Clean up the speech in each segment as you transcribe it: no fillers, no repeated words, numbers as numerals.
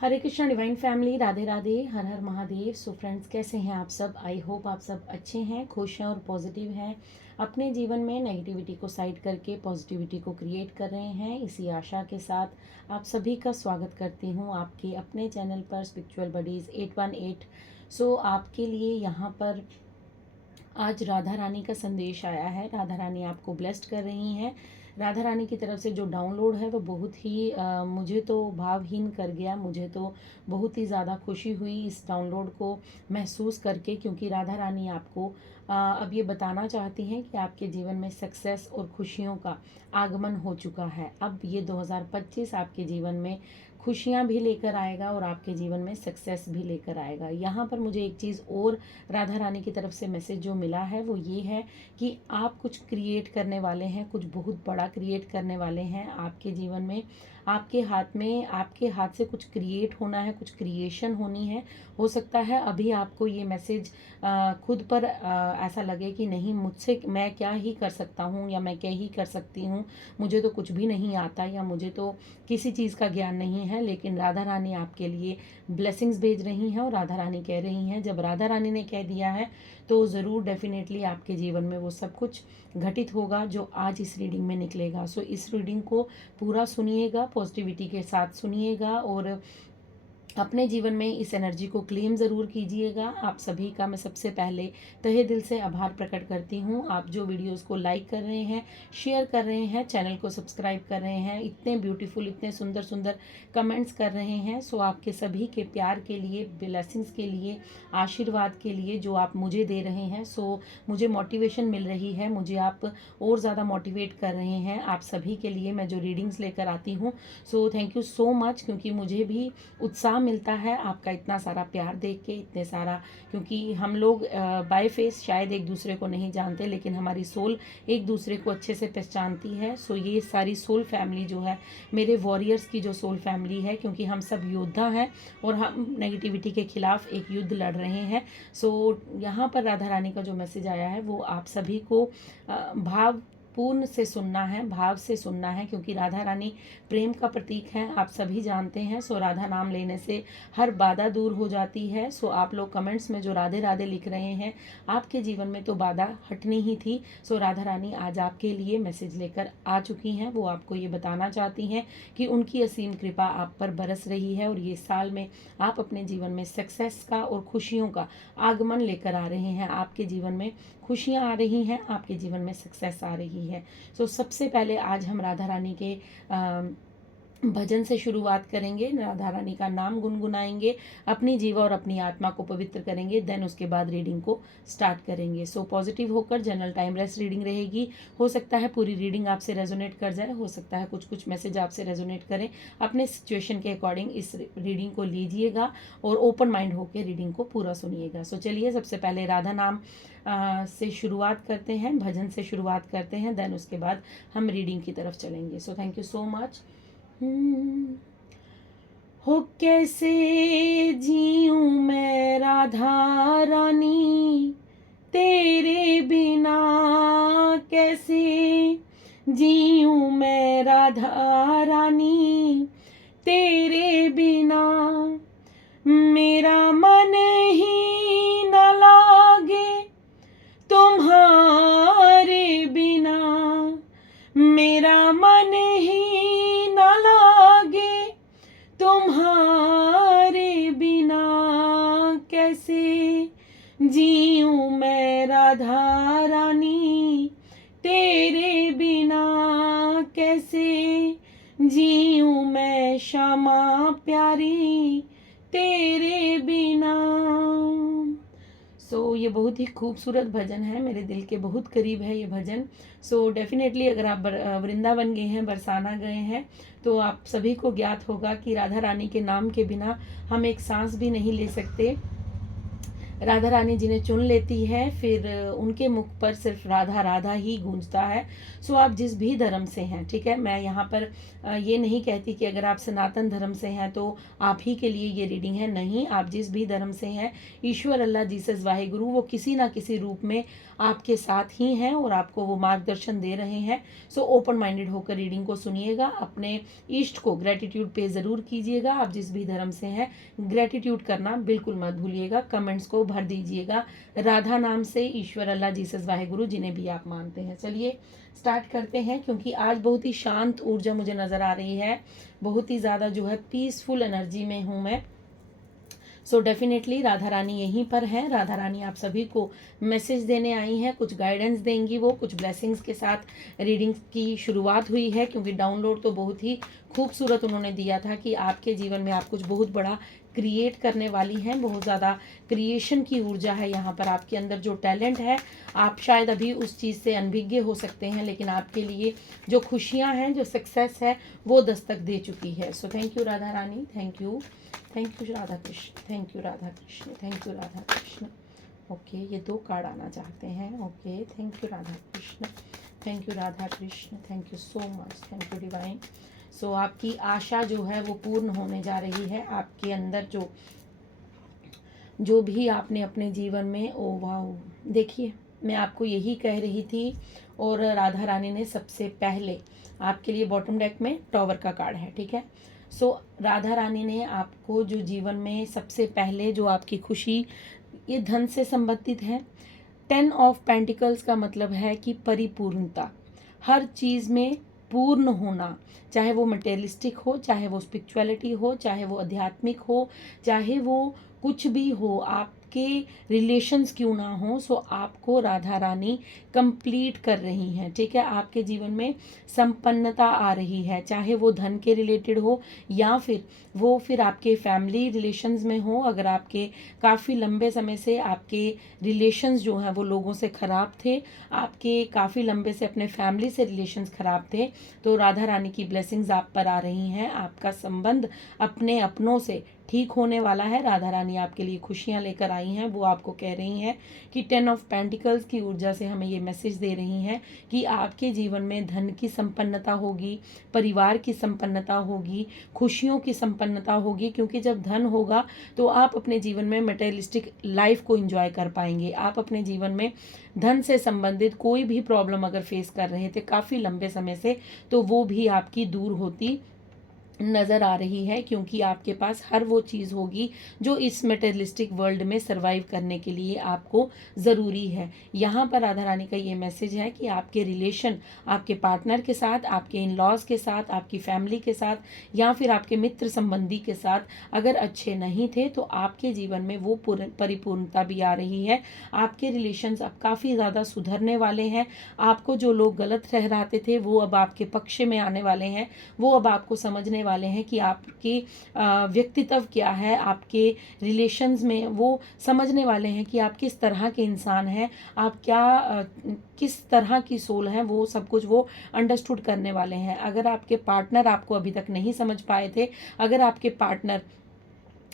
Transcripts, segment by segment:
हरे Krishna divine family, Radhe Radhe, हर हर Mahadev. So friends, कैसे हैं आप सब? आई होप आप सब अच्छे हैं, खुश हैं और पॉजिटिव हैं। अपने जीवन में नेगेटिविटी को साइड करके पॉजिटिविटी को क्रिएट कर रहे हैं। इसी आशा के साथ आप सभी का स्वागत करती हूँ आपके अपने चैनल पर स्पिरिचुअल बडीज़ 818। सो आपके लिए यहाँ पर आज राधा रानी का संदेश आया है। राधा रानी आपको ब्लेस्ड कर रही हैं। राधा रानी की तरफ से जो डाउनलोड है वो बहुत ही मुझे तो भावहीन कर गया। मुझे तो बहुत ही ज़्यादा खुशी हुई इस डाउनलोड को महसूस करके, क्योंकि राधा रानी आपको अब ये बताना चाहती हैं कि आपके जीवन में सक्सेस और खुशियों का आगमन हो चुका है। अब ये 2025 आपके जीवन में खुशियाँ भी लेकर आएगा और आपके जीवन में सक्सेस भी लेकर आएगा। यहाँ पर मुझे एक चीज़ और राधा रानी की तरफ से मैसेज जो मिला है वो ये है कि आप कुछ क्रिएट करने वाले हैं, कुछ बहुत बड़ा क्रिएट करने वाले हैं आपके जीवन में। आपके हाथ से कुछ क्रिएट होना है, कुछ क्रिएशन होनी है। हो सकता है अभी आपको ये मैसेज खुद पर ऐसा लगे कि नहीं, मुझसे मैं क्या ही कर सकता हूँ या मैं क्या ही कर सकती हूँ, मुझे तो कुछ भी नहीं आता या मुझे तो किसी चीज़ का ज्ञान नहीं है। लेकिन राधा रानी आपके लिए ब्लेसिंग्स भेज रही हैं और राधा रानी कह रही हैं, जब राधा रानी ने कह दिया है तो ज़रूर डेफिनेटली आपके जीवन में वो सब कुछ घटित होगा जो आज इस रीडिंग में निकलेगा। सो इस रीडिंग को पूरा सुनिएगा, पॉजिटिविटी के साथ सुनिएगा और अपने जीवन में इस एनर्जी को क्लेम ज़रूर कीजिएगा। आप सभी का मैं सबसे पहले तहे दिल से आभार प्रकट करती हूँ। आप जो वीडियोस को लाइक कर रहे हैं, शेयर कर रहे हैं, चैनल को सब्सक्राइब कर रहे हैं, इतने ब्यूटीफुल, इतने सुंदर सुंदर कमेंट्स कर रहे हैं। सो आपके सभी के प्यार के लिए, ब्लेसिंग्स के लिए, आशीर्वाद के लिए जो आप मुझे दे रहे हैं, सो मुझे मोटिवेशन मिल रही है, मुझे आप और ज़्यादा मोटिवेट कर रहे हैं। आप सभी के लिए मैं जो रीडिंग्स लेकर आती हूँ, सो थैंक यू सो मच, क्योंकि मुझे भी उत्साह मिलता है आपका इतना सारा प्यार देख के, इतने सारा, क्योंकि हम लोग बाय फेस शायद एक दूसरे को नहीं जानते, लेकिन हमारी सोल एक दूसरे को अच्छे से पहचानती है। सो ये सारी सोल फैमिली जो है, मेरे वॉरियर्स की जो सोल फैमिली है, क्योंकि हम सब योद्धा हैं और हम नेगेटिविटी के खिलाफ एक युद्ध लड़ रहे हैं। सो यहाँ पर राधा रानी का जो मैसेज आया है वो आप सभी को भाव पूर्ण से सुनना है, भाव से सुनना है, क्योंकि राधा रानी प्रेम का प्रतीक है, आप सभी जानते हैं। सो राधा नाम लेने से हर बाधा दूर हो जाती है। सो आप लोग कमेंट्स में जो राधे राधे लिख रहे हैं, आपके जीवन में तो बाधा हटनी ही थी। सो राधा रानी आज आपके लिए मैसेज लेकर आ चुकी हैं। वो आपको ये बताना चाहती हैं कि उनकी असीम कृपा आप पर बरस रही है और ये साल में आप अपने जीवन में सक्सेस का और खुशियों का आगमन लेकर आ रहे हैं। आपके जीवन में खुशियाँ आ रही हैं, आपके जीवन में सक्सेस आ रही है। सो सबसे पहले आज हम राधा रानी के भजन से शुरुआत करेंगे, राधा रानी का नाम गुनगुनाएंगे, अपनी जीवा और अपनी आत्मा को पवित्र करेंगे, देन उसके बाद रीडिंग को स्टार्ट करेंगे। सो पॉजिटिव होकर जनरल टाइमलेस रीडिंग रहेगी। हो सकता है पूरी रीडिंग आपसे रेजोनेट कर जाए, हो सकता है कुछ कुछ मैसेज आपसे रेजोनेट करें। अपने सिचुएशन के अकॉर्डिंग इस रीडिंग को लीजिएगा और ओपन माइंड होकर रीडिंग को पूरा सुनिएगा। सो चलिए सबसे पहले राधा नाम से शुरुआत करते हैं, भजन से शुरुआत करते हैं, देन उसके बाद हम रीडिंग की तरफ चलेंगे। सो थैंक यू सो मच। हो कैसे जीऊं मैं राधा रानी तेरे बिना, कैसे जीऊं मैं राधा रानी तेरे बिना, मेरा मन ही न लागे तुम्हारे बिना, मेरा मन ही न लागे तुम्हारे बिना, कैसे जीऊं मैं राधा रानी तेरे बिना, कैसे जीऊं मैं श्यामा प्यारी तेरे बिना। सो ये बहुत ही खूबसूरत भजन है, मेरे दिल के बहुत करीब है ये भजन। सो डेफिनेटली अगर आप वृंदावन गए हैं, बरसाना गए हैं, तो आप सभी को ज्ञात होगा कि राधा रानी के नाम के बिना हम एक सांस भी नहीं ले सकते। राधा रानी जिन्हें चुन लेती है फिर उनके मुख पर सिर्फ राधा राधा ही गूंजता है। सो आप जिस भी धर्म से हैं, ठीक है, मैं यहाँ पर ये नहीं कहती कि अगर आप सनातन धर्म से हैं तो आप ही के लिए ये रीडिंग है, नहीं, आप जिस भी धर्म से हैं, ईश्वर, अल्लाह, जीसस, वाहिगुरु, वो किसी ना किसी रूप में आपके साथ ही हैं और आपको वो मार्गदर्शन दे रहे हैं। सो ओपन माइंडेड होकर रीडिंग को सुनिएगा। अपने इष्ट को ग्रेटिट्यूड पे ज़रूर कीजिएगा। आप जिस भी धर्म से हैं, ग्रेटिट्यूड करना बिल्कुल मत भूलिएगा। कमेंट्स को भर दीजिएगा राधा नाम से, ईश्वर, अल्लाह, जीसस, वाहिगुरु, जिन्हें भी आप मानते हैं। चलिए स्टार्ट करते हैं, क्योंकि आज बहुत ही शांत ऊर्जा मुझे नज़र आ रही है, बहुत ही ज़्यादा जो है पीसफुल एनर्जी में हूँ मैं। सो डेफिनेटली राधा रानी यहीं पर हैं। राधा रानी आप सभी को मैसेज देने आई हैं, कुछ गाइडेंस देंगी, वो कुछ ब्लेसिंग्स के साथ रीडिंग की शुरुआत हुई है, क्योंकि डाउनलोड तो बहुत ही खूबसूरत उन्होंने दिया था कि आपके जीवन में आप कुछ बहुत बड़ा क्रिएट करने वाली हैं। बहुत ज़्यादा क्रिएशन की ऊर्जा है यहाँ पर आपके अंदर, जो टैलेंट है आप शायद अभी उस चीज़ से अनभिज्ञ हो सकते हैं, लेकिन आपके लिए जो खुशियाँ हैं, जो सक्सेस है, वो दस्तक दे चुकी है। So thank you Radha Rani, thank you Radha Krishna, thank you Radha Krishna, thank you Radha Krishna. Okay, ये 2 कार्ड आना चाहते हैं। Okay, thank you Radha Krishna, thank you Radha Krishna, thank you so much, thank you divine. So आपकी आशा जो है वो पूर्ण होने जा रही है। आपके अंदर जो भी आपने अपने जीवन में, ओ वाओ, देखिए मैं आपको यही कह रही थी। और राधा रानी ने सबसे पहले आपके लिए बॉटम डेक में टॉवर का कार्ड है, ठीक है। सो राधा रानी ने आपको जो जीवन में सबसे पहले जो आपकी खुशी, ये धन से संबंधित है। 10 ऑफ पेंटिकल्स का मतलब है कि परिपूर्णता, हर चीज़ में पूर्ण होना, चाहे वो मटेरियलिस्टिक हो, चाहे वो स्पिरिचुअलिटी हो, चाहे वो आध्यात्मिक हो, चाहे वो कुछ भी हो, आपके रिलेशंस क्यों ना हो। सो आपको राधा रानी कंप्लीट कर रही हैं, ठीक है। आपके जीवन में संपन्नता आ रही है, चाहे वो धन के रिलेटेड हो या फिर आपके फैमिली रिलेशंस में हो। अगर आपके काफ़ी लंबे समय से आपके रिलेशंस जो हैं वो लोगों से ख़राब थे, आपके काफ़ी लंबे से अपने फैमिली से रिलेशंस ख़राब थे, तो राधा रानी की ब्लेसिंग्स आप पर आ रही हैं। आपका संबंध अपने अपनों से ठीक होने वाला है। राधा रानी आपके लिए खुशियां लेकर आई हैं। वो आपको कह रही हैं कि 10 ऑफ पेंटिकल्स की ऊर्जा से हमें ये मैसेज दे रही हैं कि आपके जीवन में धन की संपन्नता होगी, परिवार की संपन्नता होगी, खुशियों की संपन्नता होगी, क्योंकि जब धन होगा तो आप अपने जीवन में मटेरियलिस्टिक लाइफ को एंजॉय कर पाएंगे। आप अपने जीवन में धन से संबंधित कोई भी प्रॉब्लम अगर फेस कर रहे थे काफ़ी लंबे समय से, तो वो भी आपकी दूर होती नज़र आ रही है, क्योंकि आपके पास हर वो चीज़ होगी जो इस मटेरियलिस्टिक वर्ल्ड में सरवाइव करने के लिए आपको ज़रूरी है। यहाँ पर राधा रानी का ये मैसेज है कि आपके रिलेशन आपके पार्टनर के साथ, आपके इन लॉज के साथ, आपकी फैमिली के साथ या फिर आपके मित्र संबंधी के साथ अगर अच्छे नहीं थे, तो आपके जीवन में वो परिपूर्णता भी आ रही है। आपके रिलेशंस अब काफ़ी ज़्यादा सुधरने वाले हैं। आपको जो लोग गलत ठहराते थे वो अब आपके पक्ष में आने वाले हैं। वो अब आपको समझने वाले हैं कि आपकी व्यक्तित्व क्या है, आपके रिलेशंस में वो समझने वाले हैं कि आप किस तरह के इंसान हैं, आप क्या किस तरह की सोल हैं, वो सब कुछ वो अंडरस्टूड करने वाले हैं। अगर आपके पार्टनर आपको अभी तक नहीं समझ पाए थे, अगर आपके पार्टनर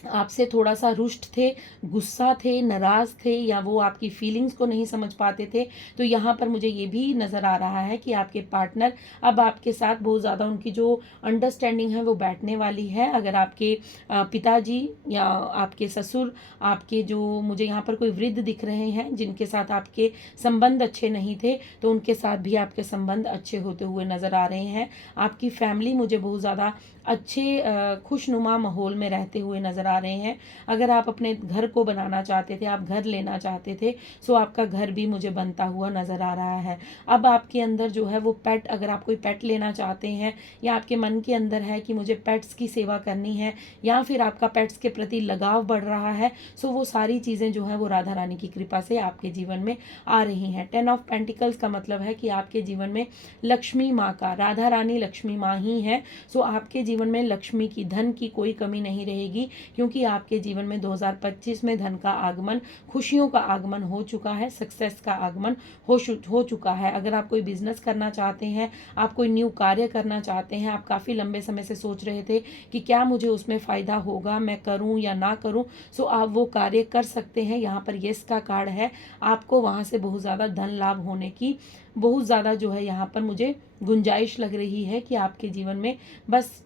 आपसे थोड़ा सा रुष्ट थे, गुस्सा थे, नाराज़ थे, या वो आपकी फीलिंग्स को नहीं समझ पाते थे, तो यहाँ पर मुझे ये भी नज़र आ रहा है कि आपके पार्टनर अब आपके साथ बहुत ज़्यादा उनकी जो अंडरस्टैंडिंग है वो बैठने वाली है। अगर आपके पिताजी या आपके ससुर, आपके जो मुझे यहाँ पर कोई वृद्ध दिख रहे हैं जिनके साथ आपके संबंध अच्छे नहीं थे, तो उनके साथ भी आपके संबंध अच्छे होते हुए नज़र आ रहे हैं। आपकी फैमिली मुझे बहुत ज़्यादा अच्छे खुशनुमा माहौल में रहते हुए नज़र आ रहे हैं। अगर आप अपने घर को बनाना चाहते थे, आप घर लेना चाहते थे, सो आपका घर भी मुझे बनता हुआ नज़र आ रहा है। अब आपके अंदर जो है वो पेट, अगर आप कोई पेट लेना चाहते हैं या आपके मन के अंदर है कि मुझे पेट्स की सेवा करनी है, या फिर आपका पेट्स के प्रति लगाव बढ़ रहा है, सो वो सारी चीज़ें जो है वो राधा रानी की कृपा से आपके जीवन में आ रही हैं। 10 ऑफ पेंटिकल्स का मतलब है कि आपके जीवन में लक्ष्मी माँ का, राधा रानी लक्ष्मी माँ ही है। सो आपके जीवन में लक्ष्मी की, धन की कोई कमी नहीं रहेगी, क्योंकि आपके जीवन में 2025 में धन का आगमन, खुशियों का आगमन हो चुका है, सक्सेस का आगमन हो चुका है। अगर आप कोई बिजनेस करना चाहते हैं, आप कोई न्यू कार्य करना चाहते हैं, आप काफ़ी लंबे समय से सोच रहे थे कि क्या मुझे उसमें फ़ायदा होगा, मैं करूं या ना करूं, सो आप वो कार्य कर सकते हैं। यहाँ पर यस का कार्ड है, आपको वहाँ से बहुत ज़्यादा धन लाभ होने की बहुत ज़्यादा जो है यहाँ पर मुझे गुंजाइश लग रही है कि आपके जीवन में बस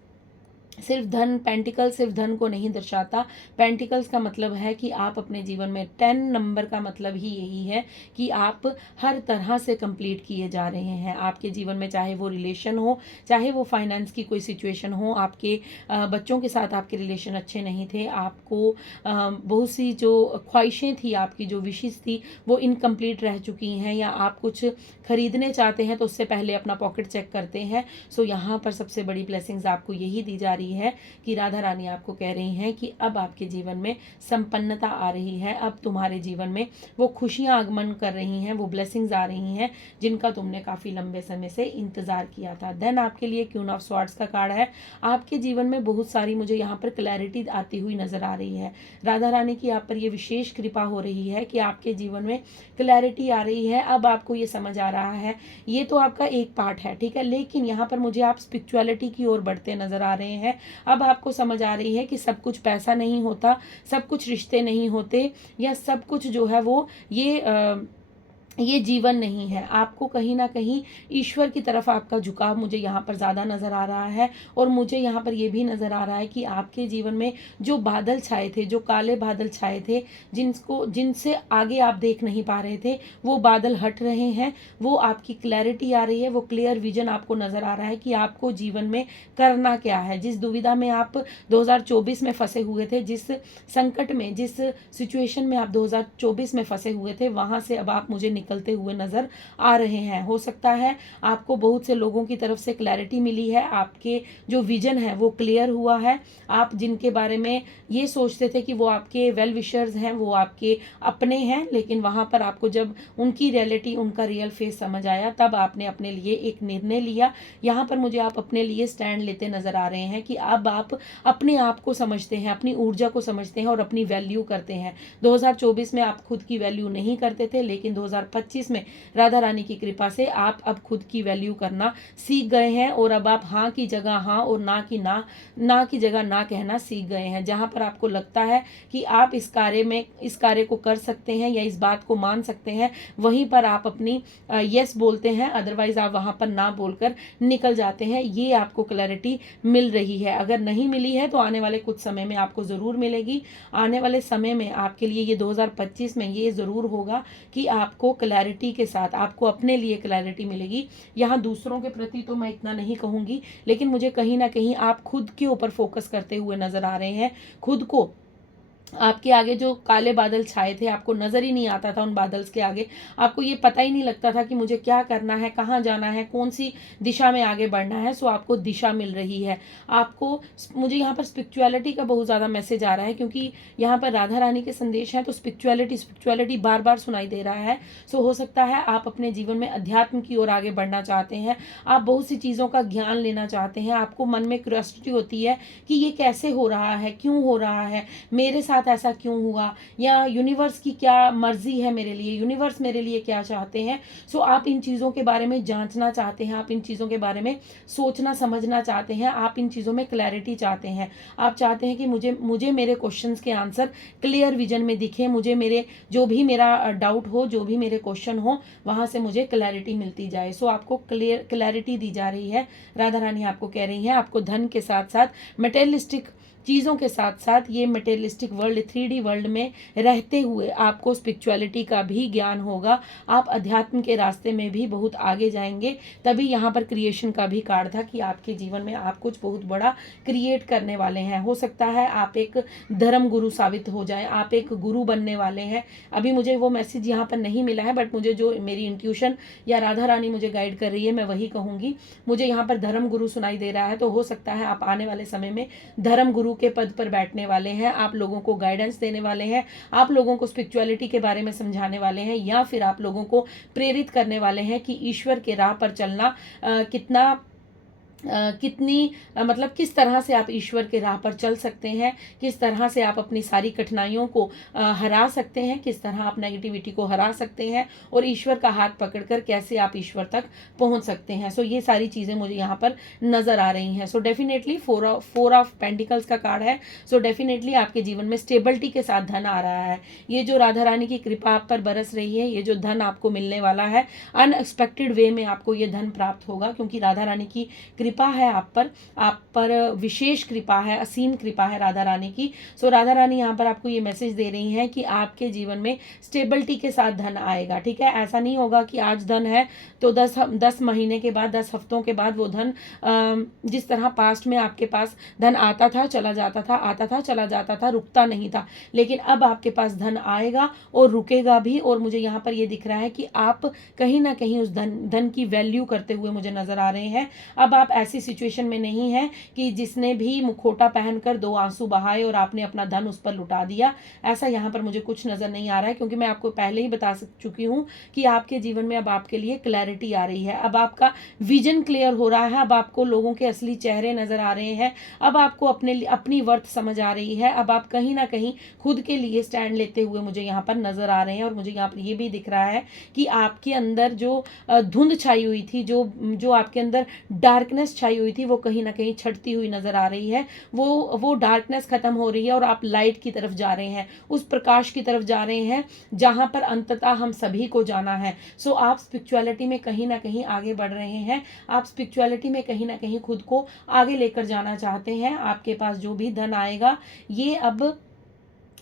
सिर्फ धन, पेंटिकल सिर्फ धन को नहीं दर्शाता। पेंटिकल्स का मतलब है कि आप अपने जीवन में 10 नंबर का मतलब ही यही है कि आप हर तरह से कंप्लीट किए जा रहे हैं आपके जीवन में, चाहे वो रिलेशन हो, चाहे वो फाइनेंस की कोई सिचुएशन हो, आपके बच्चों के साथ आपके रिलेशन अच्छे नहीं थे, आपको बहुत सी जो ख्वाहिशें थी, आपकी जो विशेष थी वो इनकम्प्लीट रह चुकी हैं, या आप कुछ खरीदने चाहते हैं तो उससे पहले अपना पॉकेट चेक करते हैं। सो यहाँ पर सबसे बड़ी ब्लेसिंग्स आपको यही दी जा रही है कि राधा रानी आपको कह रही हैं कि अब आपके जीवन में संपन्नता आ रही है, अब तुम्हारे जीवन में वो खुशियां आगमन कर रही हैं, वो ब्लेसिंग्स आ रही हैं जिनका तुमने काफ़ी लंबे समय से इंतज़ार किया था। देन आपके लिए क्वीन ऑफ स्वॉर्ड्स का कार्ड है। आपके जीवन में बहुत सारी मुझे यहाँ पर क्लैरिटी आती हुई नजर आ रही है। राधा रानी की आप पर ये विशेष कृपा हो रही है कि आपके जीवन में क्लैरिटी आ रही है। अब आपको ये समझ आ रहा है, ये तो आपका एक पार्ट है, ठीक है, लेकिन यहाँ पर मुझे आप स्पिरिचुअलिटी की ओर बढ़ते नजर आ रहे हैं। अब आपको समझ आ रही है कि सब कुछ पैसा नहीं होता, सब कुछ रिश्ते नहीं होते, या सब कुछ जो है वो ये जीवन नहीं है। आपको कहीं ना कहीं ईश्वर की तरफ आपका झुकाव मुझे यहाँ पर ज़्यादा नज़र आ रहा है। और मुझे यहाँ पर ये भी नज़र आ रहा है कि आपके जीवन में जो बादल छाए थे, जो काले बादल छाए थे, जिनसे आगे आप देख नहीं पा रहे थे, वो बादल हट रहे हैं, वो आपकी क्लैरिटी आ रही है, वो क्लियर विजन आपको नज़र आ रहा है कि आपको जीवन में करना क्या है। जिस दुविधा में आप 2024 में फंसे हुए थे, जिस संकट में, जिस सिचुएशन में आप 2024 में फंसे हुए थे, वहाँ से अब आप मुझे निकलते हुए नजर आ रहे हैं। हो सकता है आपको बहुत से लोगों की तरफ से क्लैरिटी मिली है, आपके जो विजन है वो क्लियर हुआ है। आप जिनके बारे में ये सोचते थे कि वो आपके वेल विशर्स हैं, वो आपके अपने हैं, लेकिन वहां पर आपको जब उनकी रियलिटी, उनका रियल फेस समझ आया, तब आपने अपने लिए एक निर्णय लिया। यहाँ पर मुझे आप अपने लिए स्टैंड लेते नजर आ रहे हैं कि अब आप अपने आप को समझते हैं, अपनी ऊर्जा को समझते हैं और अपनी वैल्यू करते हैं। 2024 में आप खुद की वैल्यू नहीं करते थे, लेकिन 2025 में राधा रानी की कृपा से आप अब खुद की वैल्यू करना सीख गए हैं। और अब आप हाँ की जगह हाँ और ना की जगह ना कहना सीख गए हैं। जहां पर आपको लगता है कि आप इस कार्य को कर सकते हैं या इस बात को मान सकते हैं, वहीं पर आप अपनी यस बोलते हैं, अदरवाइज आप वहां पर ना बोलकर निकल जाते हैं। ये आपको क्लैरिटी मिल रही है। अगर नहीं मिली है तो आने वाले कुछ समय में आपको ज़रूर मिलेगी। आने वाले समय में आपके लिए ये 2025 में ये ज़रूर होगा कि आपको क्लैरिटी के साथ, आपको अपने लिए क्लैरिटी मिलेगी। यहाँ दूसरों के प्रति तो मैं इतना नहीं कहूँगी, लेकिन मुझे कहीं ना कहीं आप खुद के ऊपर फोकस करते हुए नजर आ रहे हैं। खुद को, आपके आगे जो काले बादल छाए थे, आपको नजर ही नहीं आता था उन बादल्स के आगे, आपको ये पता ही नहीं लगता था कि मुझे क्या करना है, कहाँ जाना है, कौन सी दिशा में आगे बढ़ना है। सो आपको दिशा मिल रही है। आपको, मुझे यहाँ पर स्पिरिचुअलिटी का बहुत ज़्यादा मैसेज आ रहा है, क्योंकि यहाँ पर राधा रानी के संदेश हैं, तो स्पिरिचुअलिटी बार बार सुनाई दे रहा है। सो हो सकता है आप अपने जीवन में अध्यात्म की ओर आगे बढ़ना चाहते हैं, आप बहुत सी चीज़ों का ज्ञान लेना चाहते हैं, आपको मन में क्यूरियोसिटी होती है कि ये कैसे हो रहा है, क्यों हो रहा है, मेरे साथ ऐसा क्यों हुआ, या यूनिवर्स की क्या मर्जी है मेरे लिए, यूनिवर्स मेरे लिए क्या चाहते हैं। सो आप इन चीज़ों के बारे में जांचना चाहते हैं, आप इन चीज़ों के बारे में सोचना समझना चाहते हैं, आप इन चीज़ों में क्लैरिटी चाहते हैं। आप चाहते हैं कि मुझे मेरे क्वेश्चंस के आंसर क्लियर विजन में दिखे, मुझे मेरे जो भी मेरा डाउट हो, जो भी मेरे क्वेश्चन हो, वहां से मुझे क्लैरिटी मिलती जाए। सो आपको क्लैरिटी दी जा रही है। राधा रानी आपको कह रही है, आपको धन के साथ साथ मटेरियलिस्टिक चीज़ों के साथ साथ ये मटेरियलिस्टिक वर्ल्ड, 3D वर्ल्ड में रहते हुए आपको स्पिरिचुअलिटी का भी ज्ञान होगा। आप अध्यात्म के रास्ते में भी बहुत आगे जाएंगे। तभी यहाँ पर क्रिएशन का भी कार्ड था कि आपके जीवन में आप कुछ बहुत बड़ा क्रिएट करने वाले हैं। हो सकता है आप एक धर्म गुरु साबित हो जाए, आप एक गुरु बनने वाले हैं। अभी मुझे वो मैसेज यहाँ पर नहीं मिला है, बट मुझे जो मेरी इंट्यूशन या राधा रानी मुझे गाइड कर रही है, मैं वही कहूँगी। मुझे यहाँ पर धर्म गुरु सुनाई दे रहा है, तो हो सकता है आप आने वाले समय में धर्म गुरु के पद पर बैठने वाले हैं। आप लोगों को गाइडेंस देने वाले हैं, आप लोगों को स्पिरिचुअलिटी के बारे में समझाने वाले हैं, या फिर आप लोगों को प्रेरित करने वाले हैं कि ईश्वर के राह पर चलना कितना मतलब किस तरह से आप ईश्वर के राह पर चल सकते हैं, किस तरह से आप अपनी सारी कठिनाइयों को हरा सकते हैं, किस तरह आप नेगेटिविटी को हरा सकते हैं और ईश्वर का हाथ पकड़कर कैसे आप ईश्वर तक पहुंच सकते हैं। सो ये सारी चीज़ें मुझे यहाँ पर नज़र आ रही हैं। So definitely four of pentacles का कार्ड है। सो डेफिनेटली आपके जीवन में स्टेबिलिटी के साथ धन आ रहा है। ये जो राधा रानी की कृपा आप पर बरस रही है, ये जो धन आपको मिलने वाला है, अनएक्सपेक्टेड वे में आपको ये धन प्राप्त होगा, क्योंकि राधा रानी की कृपा है आप पर विशेष कृपा है, असीम कृपा है राधा रानी की। सो राधा रानी यहाँ पर आपको ये मैसेज दे रही हैं कि आपके जीवन में स्टेबिलिटी के साथ धन आएगा। ठीक है, ऐसा नहीं होगा कि आज धन है तो 10 महीने के बाद, 10 हफ्तों के बाद वो धन, जिस तरह पास्ट में आपके पास धन आता था चला जाता था, आता था चला जाता था, रुकता नहीं था, लेकिन अब आपके पास धन आएगा और रुकेगा भी। और मुझे यहाँ पर ये दिख रहा है कि आप कहीं ना कहीं उस धन की वैल्यू करते हुए मुझे नजर आ रहे हैं। अब आप ऐसी सिचुएशन में नहीं है कि जिसने भी मुखोटा पहनकर 2 आंसू बहाए और आपने अपना धन उस पर लुटा दिया। ऐसा यहाँ पर मुझे कुछ नजर नहीं आ रहा है, क्योंकि मैं आपको पहले ही बता चुकी हूँ कि आपके जीवन में अब आपके लिए क्लैरिटी आ रही है, अब आपका विजन क्लियर हो रहा है, अब आपको लोगों के असली चेहरे नजर आ रहे हैं, अब आपको अपनी वर्थ समझ आ रही है, अब आप कहीं ना कहीं खुद के लिए स्टैंड लेते हुए मुझे यहाँ पर नजर आ रहे हैं। और मुझे यहाँ पर ये भी दिख रहा है कि आपके अंदर जो धुंध छाई हुई थी, जो आपके अंदर डार्कनेस छाई हुई थी, वो कहीं ना कहीं छटती हुई नजर आ रही है। वो डार्कनेस खत्म हो रही है और आप लाइट की तरफ जा रहे हैं, उस प्रकाश की तरफ जा रहे हैं जहां पर अंततः हम सभी को जाना है। सो आप स्पिरिचुअलिटी में कहीं ना कहीं आगे बढ़ रहे हैं, आप स्पिरिचुअलिटी में कहीं ना कहीं खुद को आगे लेकर जाना चाहते हैं। आपके पास जो भी धन आएगा ये अब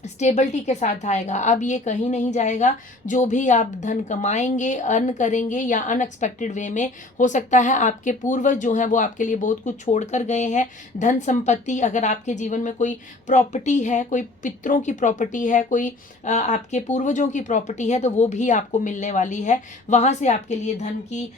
स्टेबिलिटी के साथ आएगा, अब ये कहीं नहीं जाएगा। जो भी आप धन कमाएंगे, अर्न करेंगे या अनएक्सपेक्टेड वे में, हो सकता है आपके पूर्वज जो हैं वो आपके लिए बहुत कुछ छोड़ कर गए हैं, धन संपत्ति। अगर आपके जीवन में कोई प्रॉपर्टी है, कोई पितरों की प्रॉपर्टी है, कोई आपके पूर्वजों की प्रॉपर्टी है, तो वो भी आपको मिलने वाली है। वहाँ से आपके लिए धन की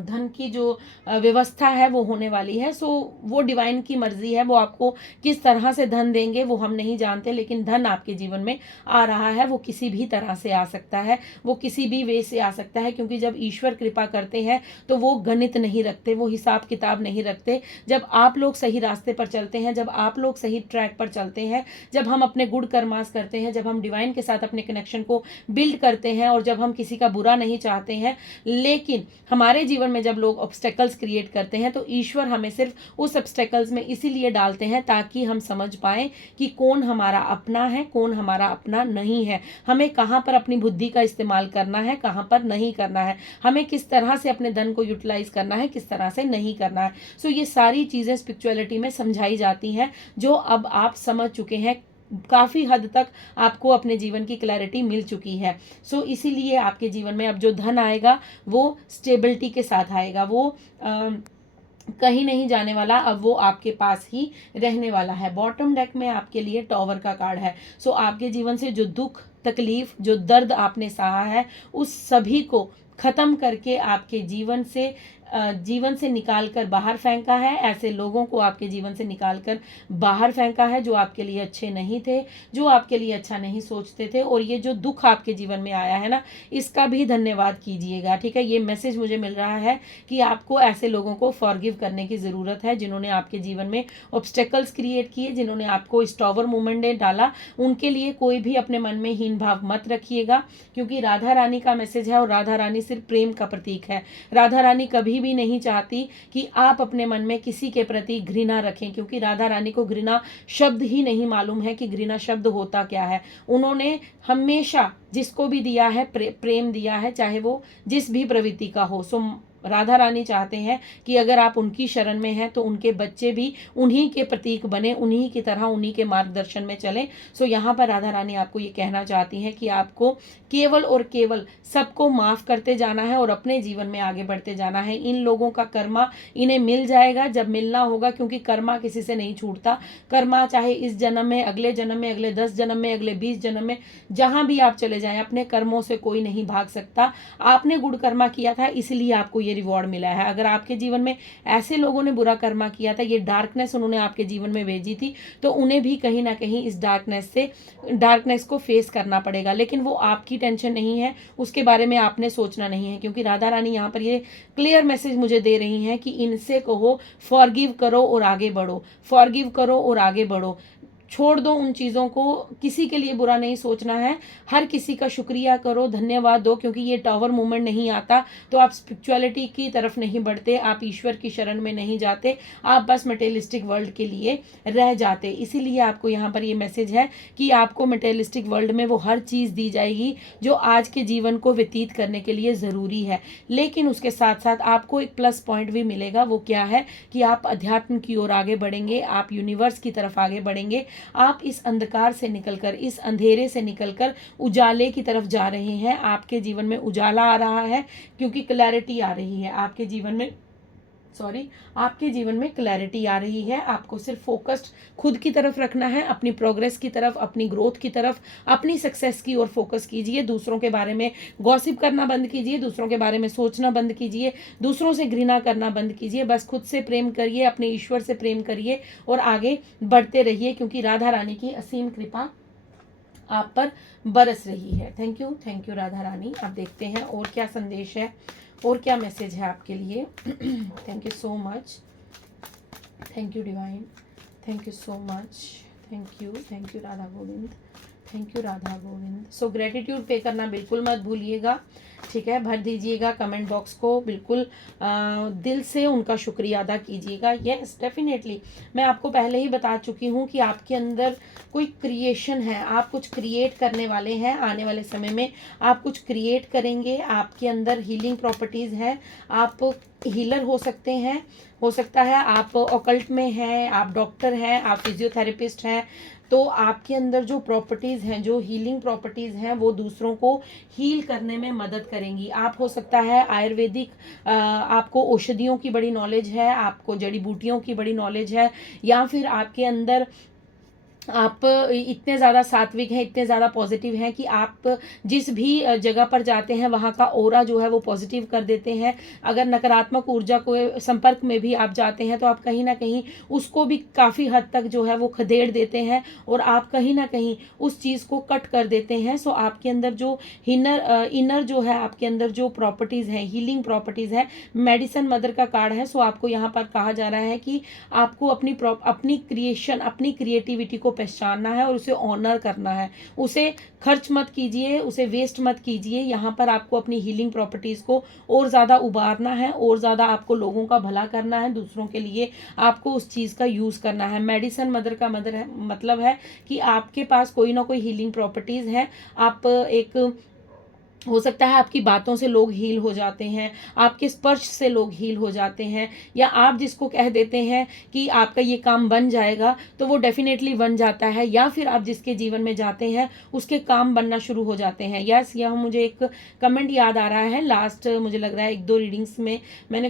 धन की जो व्यवस्था है वो होने वाली है। सो वो डिवाइन की मर्जी है, वो आपको किस तरह से धन देंगे वो हम नहीं जानते, लेकिन धन आपके जीवन में आ रहा है। वो किसी भी तरह से आ सकता है, वो किसी भी वे से आ सकता है, क्योंकि जब ईश्वर कृपा करते हैं तो वो गणित नहीं रखते, वो हिसाब किताब नहीं रखते। जब आप लोग सही रास्ते पर चलते हैं, जब आप लोग सही ट्रैक पर चलते हैं, जब हम अपने गुड कर्मास करते हैं, जब हम डिवाइन के साथ अपने कनेक्शन को बिल्ड करते हैं और जब हम किसी का बुरा नहीं चाहते हैं, लेकिन हमारे जीवन में जब लोग ऑब्स्टेकल्स क्रिएट करते हैं तो ईश्वर हमें सिर्फ उस ऑब्स्टेकल्स में इसीलिए डालते हैं ताकि हम समझ पाएं कि कौन हमारा अपना है, कौन हमारा अपना नहीं है, हमें कहां पर अपनी बुद्धि का इस्तेमाल करना है, कहां पर नहीं करना है, हमें किस तरह से अपने धन को यूटिलाइज करना है, किस तरह से नहीं करना है। सो ये सारी चीजें स्पिरिचुअलिटी में समझाई जाती हैं, जो अब आप समझ चुके हैं। काफ़ी हद तक आपको अपने जीवन की क्लैरिटी मिल चुकी है। सो इसीलिए आपके जीवन में अब जो धन आएगा वो स्टेबिलिटी के साथ आएगा, वो कहीं नहीं जाने वाला, अब वो आपके पास ही रहने वाला है। बॉटम डेक में आपके लिए टॉवर का कार्ड है। सो आपके जीवन से जो दुख तकलीफ, जो दर्द आपने सहा है, उस सभी को खत्म करके आपके जीवन से निकालकर बाहर फेंका है। ऐसे लोगों को आपके जीवन से निकालकर बाहर फेंका है जो आपके लिए अच्छे नहीं थे, जो आपके लिए अच्छा नहीं सोचते थे। और ये जो दुख आपके जीवन में आया है ना, इसका भी धन्यवाद कीजिएगा। ठीक है, ये मैसेज मुझे मिल रहा है कि आपको ऐसे लोगों को फॉरगिव करने की ज़रूरत है जिन्होंने आपके जीवन में ऑब्स्टेकल्स क्रिएट किए, जिन्होंने आपको इस टॉवर मूवमेंट में डाला। उनके लिए कोई भी अपने मन में हीन भाव मत रखिएगा, क्योंकि राधा रानी का मैसेज है और राधा रानी सिर्फ प्रेम का प्रतीक है। राधा रानी कभी भी नहीं चाहती कि आप अपने मन में किसी के प्रति घृणा रखें, क्योंकि राधा रानी को घृणा शब्द ही नहीं मालूम है कि घृणा शब्द होता क्या है। उन्होंने हमेशा जिसको भी दिया है प्रेम दिया है, चाहे वो जिस भी प्रवृत्ति का हो। सो राधा रानी चाहते हैं कि अगर आप उनकी शरण में हैं तो उनके बच्चे भी उन्हीं के प्रतीक बने, उन्हीं की तरह उन्हीं के मार्गदर्शन में चलें। सो यहाँ पर राधा रानी आपको ये कहना चाहती हैं कि आपको केवल और केवल सबको माफ़ करते जाना है और अपने जीवन में आगे बढ़ते जाना है। इन लोगों का कर्मा इन्हें मिल जाएगा जब मिलना होगा, क्योंकि कर्मा किसी से नहीं छूटता। कर्मा चाहे इस जन्म में, अगले जन्म में, अगले 10 जन्म में, अगले 20 जन्म में, जहाँ भी आप चले जाएं, अपने कर्मों से कोई नहीं भाग सकता। आपने गुड कर्मा किया था, इसलिए आपको ये रिवॉर्ड मिला है। अगर आपके जीवन में ऐसे लोगों ने बुरा कर्मा किया था, ये डार्कनेस उन्होंने आपके जीवन में भेजी थी, तो उन्हें भी कहीं ना कहीं इस डार्कनेस को फेस करना पड़ेगा। लेकिन वो आपकी टेंशन नहीं है, उसके बारे में आपने सोचना नहीं है, क्योंकि राधा रानी यहाँ पर ये क्लियर मैसेज मुझे दे रही हैं कि इनसे कहो फॉरगिव करो और आगे बढ़ो, फॉरगिव करो और आगे बढ़ो। छोड़ दो उन चीज़ों को, किसी के लिए बुरा नहीं सोचना है, हर किसी का शुक्रिया करो, धन्यवाद दो, क्योंकि ये टावर मूवमेंट नहीं आता तो आप स्पिरिचुअलिटी की तरफ नहीं बढ़ते, आप ईश्वर की शरण में नहीं जाते, आप बस मटेरियलिस्टिक वर्ल्ड के लिए रह जाते। इसीलिए आपको यहाँ पर ये मैसेज है कि आपको मटेरियलिस्टिक वर्ल्ड में वो हर चीज़ दी जाएगी जो आज के जीवन को व्यतीत करने के लिए ज़रूरी है। लेकिन उसके साथ साथ आपको एक प्लस पॉइंट भी मिलेगा। वो क्या है कि आप अध्यात्म की ओर आगे बढ़ेंगे, आप यूनिवर्स की तरफ आगे बढ़ेंगे, आप इस अंधकार से निकलकर, इस अंधेरे से निकलकर उजाले की तरफ जा रहे हैं। आपके जीवन में उजाला आ रहा है, क्योंकि क्लैरिटी आ रही है आपके जीवन में, आपके जीवन में क्लैरिटी आ रही है। आपको सिर्फ फोकस्ड खुद की तरफ रखना है, अपनी प्रोग्रेस की तरफ, अपनी ग्रोथ की तरफ, अपनी सक्सेस की ओर फोकस कीजिए। दूसरों के बारे में गॉसिप करना बंद कीजिए, दूसरों के बारे में सोचना बंद कीजिए, दूसरों से घृणा करना बंद कीजिए। बस खुद से प्रेम करिए, अपने ईश्वर से प्रेम करिए और आगे बढ़ते रहिए, क्योंकि राधा रानी की असीम कृपा आप पर बरस रही है। थैंक यू राधा रानी। अब देखते हैं और क्या संदेश है और क्या मैसेज है आपके लिए। Thank you so much, thank you divine, thank you so much, thank you Radha Govind, thank you Radha Govind. So gratitude पे करना बिल्कुल मत भूलिएगा, ठीक है, भर दीजिएगा कमेंट बॉक्स को, बिल्कुल दिल से उनका शुक्रिया अदा कीजिएगा। यस डेफिनेटली, मैं आपको पहले ही बता चुकी हूँ कि आपके अंदर कोई क्रिएशन है, आप कुछ क्रिएट करने वाले हैं। आने वाले समय में आप कुछ क्रिएट करेंगे, आपके अंदर हीलिंग प्रॉपर्टीज़ हैं, आप हीलर हो सकते हैं, हो सकता है आप ऑकल्ट में हैं, आप डॉक्टर हैं, आप फिजियोथेरेपिस्ट हैं, तो आपके अंदर जो प्रॉपर्टीज़ हैं, जो हीलिंग प्रॉपर्टीज़ हैं, वो दूसरों को हील करने में मदद करेंगी। आप हो सकता है आयुर्वेदिक, आपको औषधियों की बड़ी नॉलेज है, आपको जड़ी बूटियों की बड़ी नॉलेज है, या फिर आपके अंदर आप इतने ज़्यादा सात्विक हैं, इतने ज़्यादा पॉजिटिव हैं कि आप जिस भी जगह पर जाते हैं वहाँ का ऑरा जो है वो पॉजिटिव कर देते हैं। अगर नकारात्मक ऊर्जा को संपर्क में भी आप जाते हैं तो आप कहीं ना कहीं उसको भी काफ़ी हद तक जो है वो खदेड़ देते हैं और आप कहीं ना कहीं उस चीज़ को कट कर देते हैं। सो आपके अंदर जो इनर जो है, आपके अंदर जो प्रॉपर्टीज़ हैं, हीलिंग प्रॉपर्टीज़ है, मेडिसन मदर का कार्ड है। सो आपको यहाँ पर कहा जा रहा है कि आपको अपनी क्रिएशन, अपनी क्रिएटिविटी को पहचानना है और उसे ऑनर करना है। उसे खर्च मत कीजिए, उसे वेस्ट मत कीजिए। यहाँ पर आपको अपनी हीलिंग प्रॉपर्टीज़ को और ज़्यादा उबारना है, और ज़्यादा आपको लोगों का भला करना है, दूसरों के लिए आपको उस चीज़ का यूज़ करना है। मेडिसन मदर का मतलब है कि आपके पास कोई ना कोई हीलिंग प्रॉपर्टीज़ है। आप एक हो सकता है आपकी बातों से लोग हील हो जाते हैं, आपके स्पर्श से लोग हील हो जाते हैं, या आप जिसको कह देते हैं कि आपका ये काम बन जाएगा तो वो डेफिनेटली बन जाता है, या फिर आप जिसके जीवन में जाते हैं उसके काम बनना शुरू हो जाते हैं। यस, यह मुझे एक कमेंट याद आ रहा है, लास्ट मुझे लग रहा है 1-2 रीडिंग्स में,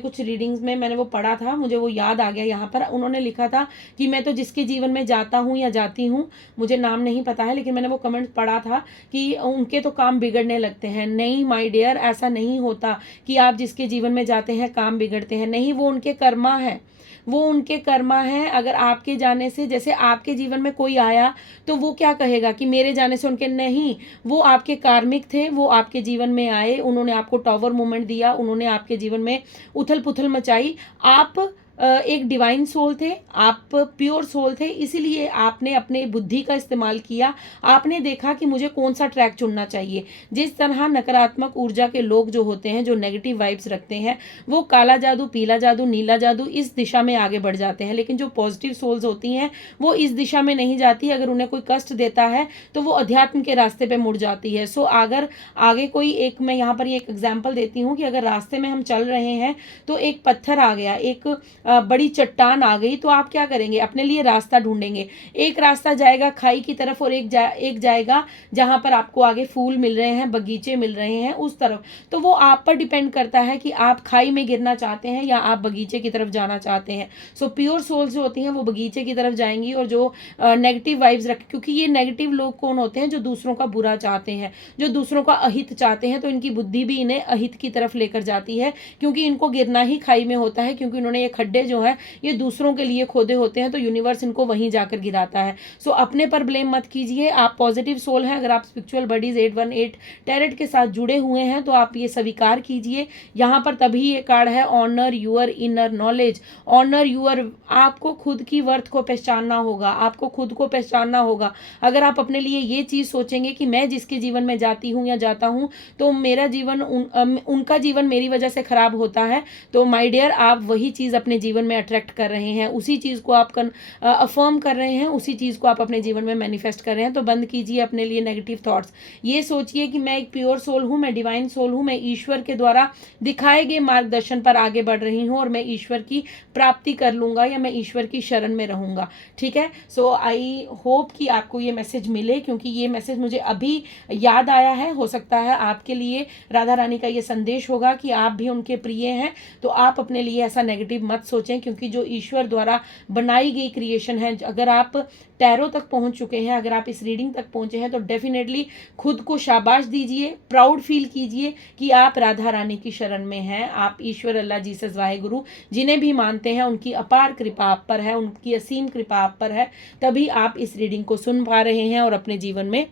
कुछ रीडिंग्स में मैंने वो पढ़ा था, मुझे वो याद आ गया। यहाँ पर उन्होंने लिखा था कि मैं तो जिसके जीवन में जाता हूँ या जाती हूँ, मुझे नाम नहीं पता है, लेकिन मैंने वो कमेंट पढ़ा था कि उनके तो काम बिगड़ने लगते हैं। नहीं माय डियर, ऐसा नहीं होता कि आप जिसके जीवन में जाते हैं काम बिगड़ते हैं। नहीं, वो उनके कर्मा है, वो उनके कर्मा है। अगर आपके जाने से, जैसे आपके जीवन में कोई आया तो वो क्या कहेगा कि मेरे जाने से उनके, नहीं, वो आपके कार्मिक थे, वो आपके जीवन में आए, उन्होंने आपको टावर मूवमेंट दिया, उन्होंने आपके जीवन में उथल पुथल मचाई। आप एक डिवाइन सोल थे, आप प्योर सोल थे, इसीलिए आपने अपने बुद्धि का इस्तेमाल किया। आपने देखा कि मुझे कौन सा ट्रैक चुनना चाहिए। जिस तरह नकारात्मक ऊर्जा के लोग जो होते हैं, जो नेगेटिव वाइब्स रखते हैं, वो काला जादू, पीला जादू, नीला जादू, इस दिशा में आगे बढ़ जाते हैं। लेकिन जो पॉजिटिव सोल्स होती हैं वो इस दिशा में नहीं जाती। अगर उन्हें कोई कष्ट देता है तो वो अध्यात्म के रास्ते पर मुड़ जाती है। सो अगर आगे कोई एक, मैं यहाँ पर एक एग्जाम्पल देती हूँ कि अगर रास्ते में हम चल रहे हैं तो एक पत्थर आ गया, एक बड़ी चट्टान आ गई तो आप क्या करेंगे, अपने लिए रास्ता ढूंढेंगे। एक रास्ता जाएगा खाई की तरफ और एक जाएगा जहां पर आपको आगे फूल मिल रहे हैं, बगीचे मिल रहे हैं, उस तरफ। तो वो आप पर डिपेंड करता है कि आप खाई में गिरना चाहते हैं या आप बगीचे की तरफ जाना चाहते हैं। सो प्योर सोल्स जो होती हैं वो बगीचे की तरफ जाएंगी, और जो नेगेटिव वाइब्स रख, क्योंकि ये नेगेटिव लोग कौन होते हैं, जो दूसरों का बुरा चाहते हैं, जो दूसरों का अहित चाहते हैं, तो इनकी बुद्धि भी इन्हें अहित की तरफ लेकर जाती है, क्योंकि इनको गिरना ही खाई में होता है, क्योंकि उन्होंने ये खड्डे जो है ये दूसरों के लिए खोदे होते हैं, तो यूनिवर्स इनको वहीं जाकर गिराता है। सो अपने पर ब्लेम मत कीजिए। आप पॉजिटिव सोल हैं, अगर आप स्पिरिचुअल बडीज 818 टैरेट के साथ जुड़े हुए हैं तो आप ये स्वीकार कीजिए। यहाँ पर तभी ये कार्ड है, honour your inner knowledge, honour your, आपको खुद की वर्थ को पहचानना होगा, आपको खुद को पहचानना होगा। अगर आप अपने लिए ये चीज़ सोचेंगे कि मैं जिसके जीवन में जाती हूँ या जाता हूँ तो मेरा जीवन उनका जीवन मेरी वजह से खराब होता है, तो माय डियर आप वही चीज़ अपने जीवन में अट्रैक्ट कर रहे हैं, उसी चीज़ को आप अफर्म कर रहे हैं, उसी चीज़ को आप अपने जीवन में मैनिफेस्ट कर रहे हैं। तो बंद कीजिए अपने लिए नेगेटिव थॉट्स। ये सोचिए कि मैं एक प्योर सोल हूँ, मैं डिवाइन सोल हूँ, मैं ईश्वर के द्वारा दिखाए गए मार्गदर्शन पर आगे बढ़ रही हूँ और मैं ईश्वर की प्राप्ति कर लूँगा या मैं ईश्वर की शरण में रहूँगा। ठीक है, सो आई होप कि आपको ये मैसेज मिले, क्योंकि ये मैसेज मुझे अभी याद आया है। हो सकता है आपके लिए राधा रानी का ये संदेश होगा कि आप भी उनके प्रिय हैं, तो आप अपने लिए ऐसा नेगेटिव मत सोचें, क्योंकि जो ईश्वर द्वारा बनाई गई क्रिएशन है, अगर आप टैरो तक पहुंच चुके हैं, अगर आप इस रीडिंग तक पहुंचे हैं, तो डेफिनेटली खुद को शाबाश दीजिए, प्राउड फील कीजिए कि आप राधा रानी की शरण में हैं। आप ईश्वर, अल्लाह, जीसस, वाहेगुरु जिन्हें भी मानते हैं, उनकी अपार कृपा आप पर है, उनकी असीम कृपा आप पर है, तभी आप इस रीडिंग को सुन पा रहे हैं और अपने जीवन में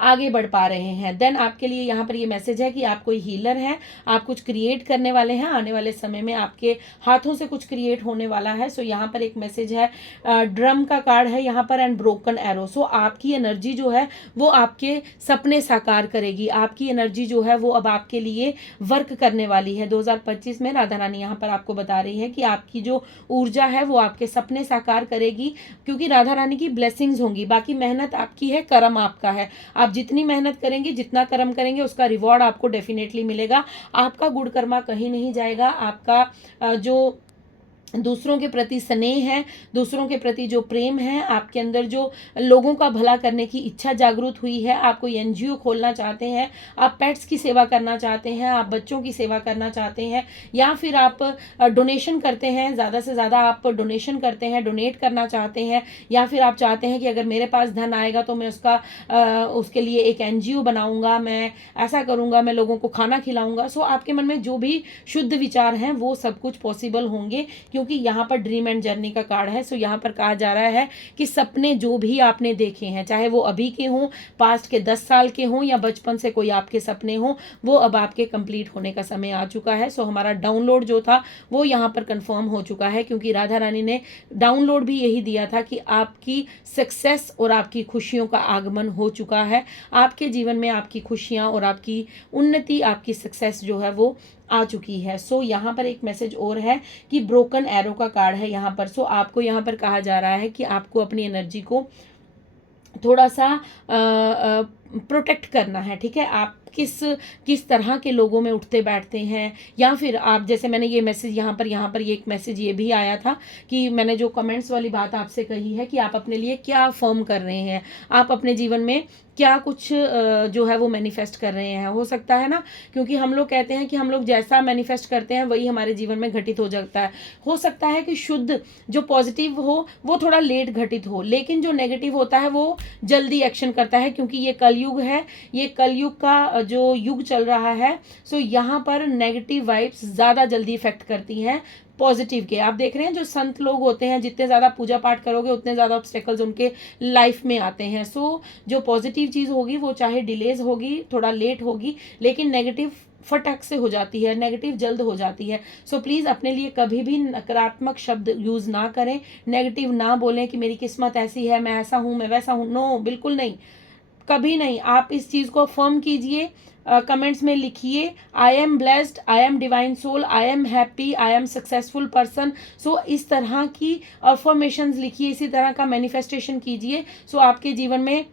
आगे बढ़ पा रहे हैं। देन आपके लिए यहाँ पर ये मैसेज है कि आप कोई हीलर हैं, आप कुछ क्रिएट करने वाले हैं, आने वाले समय में आपके हाथों से कुछ क्रिएट होने वाला है। सो यहाँ पर एक मैसेज है, ड्रम का कार्ड है यहाँ पर, एंड ब्रोकन एरो। सो आपकी एनर्जी जो है वो आपके सपने साकार करेगी, आपकी एनर्जी जो है वो अब आपके लिए वर्क करने वाली है। 2025 में राधा रानी यहाँ पर आपको बता रही है कि आपकी जो ऊर्जा है वो आपके सपने साकार करेगी, क्योंकि राधा रानी की ब्लेसिंग्स होंगी। बाकी मेहनत आपकी है, कर्म आपका है, आप जितनी मेहनत करेंगे, जितना कर्म करेंगे, उसका रिवॉर्ड आपको डेफिनेटली मिलेगा। आपका गुड कर्मा कहीं नहीं जाएगा। आपका जो दूसरों के प्रति स्नेह है, दूसरों के प्रति जो प्रेम है, आपके अंदर जो लोगों का भला करने की इच्छा जागृत हुई है, आप कोई एनजीओ खोलना चाहते हैं, आप पेट्स की सेवा करना चाहते हैं, आप बच्चों की सेवा करना चाहते हैं, या फिर आप डोनेशन करते हैं, ज़्यादा से ज़्यादा आप डोनेशन करते हैं, डोनेट करना चाहते हैं, या फिर आप चाहते हैं कि अगर मेरे पास धन आएगा तो मैं उसके लिए एक एनजीओ बनाऊंगा, मैं ऐसा करूंगा, मैं लोगों को खाना खिलाऊंगा। सो आपके मन में जो भी शुद्ध विचार हैं वो सब कुछ पॉसिबल होंगे, क्योंकि यहाँ पर ड्रीम एंड जर्नी का कार्ड है। सो यहाँ पर कहा जा रहा है कि सपने जो भी आपने देखे हैं, चाहे वो अभी के हों, पास्ट के 10 साल के हों, या बचपन से कोई आपके सपने हों, वो अब आपके कंप्लीट होने का समय आ चुका है। सो हमारा डाउनलोड जो था वो यहाँ पर कंफर्म हो चुका है, क्योंकि राधा रानी ने डाउनलोड भी यही दिया था कि आपकी सक्सेस और आपकी खुशियों का आगमन हो चुका है। आपके जीवन में आपकी खुशियाँ और आपकी उन्नति, आपकी सक्सेस जो है वो आ चुकी है। सो यहाँ पर एक मैसेज और है कि ब्रोकन एरो का कार्ड है यहाँ पर। सो आपको यहाँ पर कहा जा रहा है कि आपको अपनी एनर्जी को थोड़ा सा प्रोटेक्ट करना है। ठीक है, आप किस तरह के लोगों में उठते बैठते हैं, या फिर आप, जैसे मैंने ये मैसेज यहाँ पर ये एक मैसेज ये भी आया था कि मैंने जो कमेंट्स वाली बात आपसे कही है कि आप अपने लिए क्या फॉर्म कर रहे हैं, आप अपने जीवन में क्या कुछ जो है वो मैनिफेस्ट कर रहे हैं। हो सकता है ना, क्योंकि हम लोग कहते हैं कि हम लोग जैसा मैनिफेस्ट करते हैं वही हमारे जीवन में घटित हो जाता है। हो सकता है कि शुद्ध जो पॉजिटिव हो वो थोड़ा लेट घटित हो, लेकिन जो नेगेटिव होता है वो जल्दी एक्शन करता है, क्योंकि ये कलयुग है, ये कलयुग का जो युग चल रहा है। सो यहाँ पर नेगेटिव वाइब्स ज़्यादा जल्दी इफेक्ट करती हैं पॉजिटिव के। आप देख रहे हैं जो संत लोग होते हैं, जितने ज़्यादा पूजा पाठ करोगे उतने ज़्यादा ऑब्स्टेकल्स उनके लाइफ में आते हैं। सो जो पॉजिटिव चीज़ होगी वो चाहे डिलेज होगी, थोड़ा लेट होगी, लेकिन नेगेटिव फटक से हो जाती है, नेगेटिव जल्द हो जाती है। सो प्लीज़ अपने लिए कभी भी नकारात्मक शब्द यूज़ ना करें, नेगेटिव ना बोलें कि मेरी किस्मत ऐसी है, मैं ऐसा हूँ, मैं वैसा हूँ। नो, बिल्कुल नहीं, कभी नहीं। आप इस चीज़ को फर्म कीजिए, कमेंट्स में लिखिए, I am blessed, I am divine soul, I am happy, I am successful person. So इस तरह की अफर्मेशंस लिखिए, इसी तरह का मैनिफेस्टेशन कीजिए। सो आपके जीवन में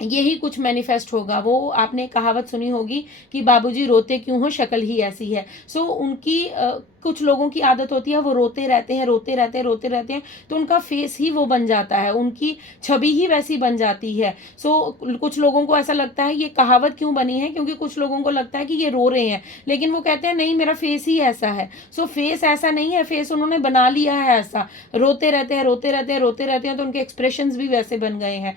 यही कुछ मैनिफेस्ट होगा। वो आपने कहावत सुनी होगी कि बाबूजी रोते क्यों हो, शक्ल ही ऐसी है। सो उनकी कुछ लोगों की आदत होती है वो रोते रहते हैं, रोते रहते हैं, रोते रहते हैं, तो उनका फेस ही वो बन जाता है, उनकी छवि ही वैसी बन जाती है। कुछ लोगों को ऐसा लगता है, ये कहावत क्यों बनी है, क्योंकि कुछ लोगों को लगता है कि ये रो रहे हैं, लेकिन वो कहते हैं नहीं मेरा फेस ही ऐसा है। फेस ऐसा नहीं है, फेस उन्होंने बना लिया है ऐसा, रोते रहते हैं, रोते रहते हैं, रोते रहते हैं, तो उनके एक्सप्रेशंस भी वैसे बन गए हैं।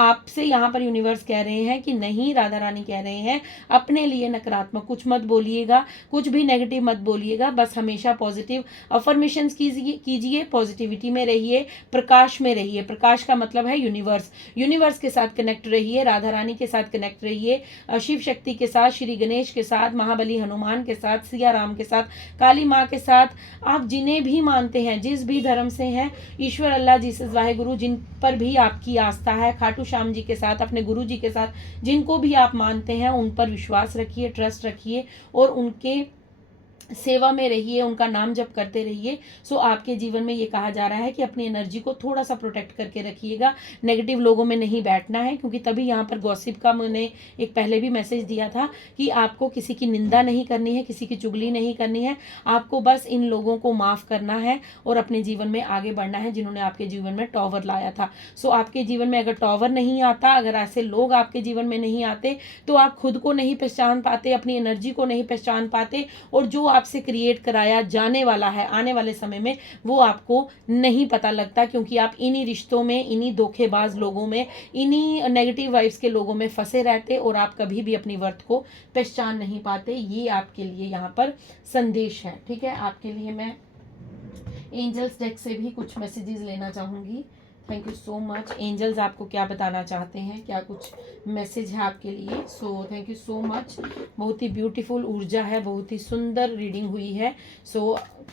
आपसे यहाँ पर यूनिवर्स कह रहे हैं कि नहीं, राधा रानी कह रहे हैं अपने लिए नकारात्मक कुछ मत बोलिएगा, कुछ भी नेगेटिव मत बोलिएगा, बस हमेशा पॉजिटिव अफर्मेशंस कीजिए, पॉजिटिविटी में रहिए, प्रकाश में रहिए। प्रकाश का मतलब है यूनिवर्स के साथ कनेक्ट रहिए, राधा रानी के साथ कनेक्ट रहिए, शिव शक्ति के साथ, श्री गणेश के साथ, महाबली हनुमान के साथ, सिया राम के साथ, काली माँ के साथ, आप जिन्हें भी मानते हैं, जिस भी धर्म से हैं, ईश्वर, अल्लाह, जीसस, वाहेगुरु, जिन पर भी आपकी आस्था है, खाटू श्याम जी के साथ, अपने गुरु जी के साथ, जिनको भी आप मानते हैं उन पर विश्वास रखिए, ट्रस्ट रखिए और उनके सेवा में रहिए, उनका नाम जप करते रहिए। आपके जीवन में ये कहा जा रहा है कि अपनी एनर्जी को थोड़ा सा प्रोटेक्ट करके रखिएगा, नेगेटिव लोगों में नहीं बैठना है, क्योंकि तभी यहाँ पर गॉसिप का मैंने एक पहले भी मैसेज दिया था कि आपको किसी की निंदा नहीं करनी है, किसी की चुगली नहीं करनी है, आपको बस इन लोगों को माफ़ करना है और अपने जीवन में आगे बढ़ना है जिन्होंने आपके जीवन में टॉवर लाया था। आपके जीवन में अगर टॉवर नहीं आता, अगर ऐसे लोग आपके जीवन में नहीं आते, तो आप खुद को नहीं पहचान पाते, अपनी एनर्जी को नहीं पहचान पाते, और जो आपसे क्रिएट कराया जाने वाला है आने वाले समय में वो आपको नहीं पता लगता, क्योंकि आप इन्हीं रिश्तों में, इन्हीं धोखेबाज लोगों में, इन्हीं नेगेटिव वाइब्स के लोगों में फंसे रहते और आप कभी भी अपनी वर्थ को पहचान नहीं पाते। ये आपके लिए यहाँ पर संदेश है, ठीक है। आपके लिए मैं एंजल्स डेक से भी कुछ मैसेजेस लेना चाहूँगी। Thank you so much. Angels आपको क्या बताना चाहते हैं, क्या कुछ मैसेज है आपके लिए। Thank you so much. बहुत ही ब्यूटीफुल ऊर्जा है, बहुत ही सुंदर रीडिंग हुई है।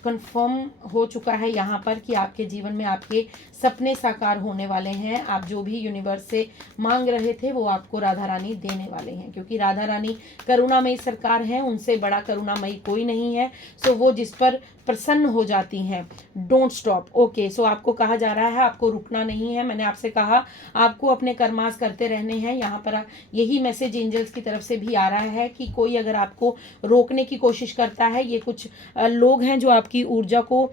कंफर्म हो चुका है यहाँ पर कि आपके जीवन में आपके सपने साकार होने वाले हैं। आप जो भी यूनिवर्स से मांग रहे थे वो आपको राधा रानी देने वाले हैं, क्योंकि राधा रानी करुणामयी सरकार है, उनसे बड़ा करुणामयी कोई नहीं है। वो जिस पर प्रसन्न हो जाती हैं। Don't stop. ओके, आपको कहा जा रहा है आपको रुकना नहीं है। मैंने आपसे कहा आपको अपने कर्मास करते रहने हैं। यहाँ पर यही मैसेज एंजल्स की तरफ से भी आ रहा है कि कोई अगर आपको रोकने की कोशिश करता है, ये कुछ लोग हैं जो आपकी ऊर्जा को